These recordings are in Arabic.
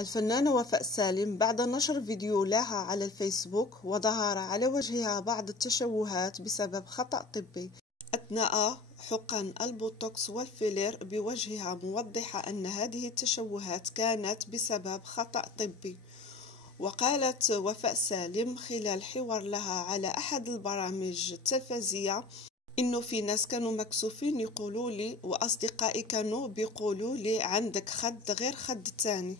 الفنانة وفاء سالم بعد نشر فيديو لها على الفيسبوك وظهر على وجهها بعض التشوهات بسبب خطأ طبي أثناء حقن البوتوكس والفيلر بوجهها، موضحة أن هذه التشوهات كانت بسبب خطأ طبي. وقالت وفاء سالم خلال حوار لها على أحد البرامج التلفزية إنه في ناس كانوا مكسوفين يقولوا لي، وأصدقائي كانوا بيقولوا لي عندك خد غير خد التاني.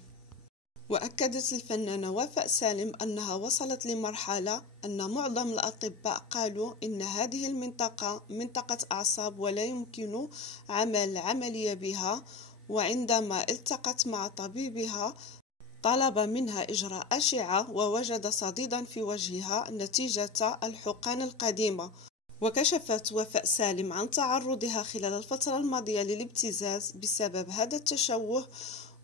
وأكدت الفنانة وفاء سالم أنها وصلت لمرحلة أن معظم الأطباء قالوا إن هذه المنطقة منطقة أعصاب ولا يمكن عمل عملية بها، وعندما التقت مع طبيبها طلب منها إجراء أشعة ووجد صديدا في وجهها نتيجة الحقن القديمة. وكشفت وفاء سالم عن تعرضها خلال الفترة الماضية للابتزاز بسبب هذا التشوه،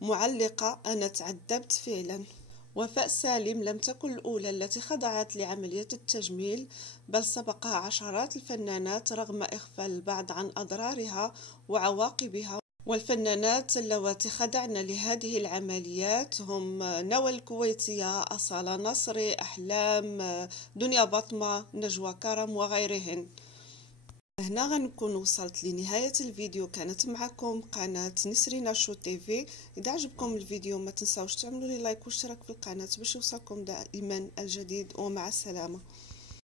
معلقة: أنا تعذبت فعلا. وفاء سالم لم تكن الأولى التي خضعت لعملية التجميل، بل سبقها عشرات الفنانات رغم إخفاء البعض عن أضرارها وعواقبها. والفنانات اللواتي خضعن لهذه العمليات هم نوى الكويتية، أصالة نصري، أحلام، دنيا بطمة، نجوى كرم وغيرهن. هنا غنكون وصلت لنهاية الفيديو. كانت معكم قناة نسرين شو تيفي. إذا عجبكم الفيديو ما تنسوش تعملوا لي لايك واشتراك في القناة باش يوصلكم دائما الجديد، ومع السلامة.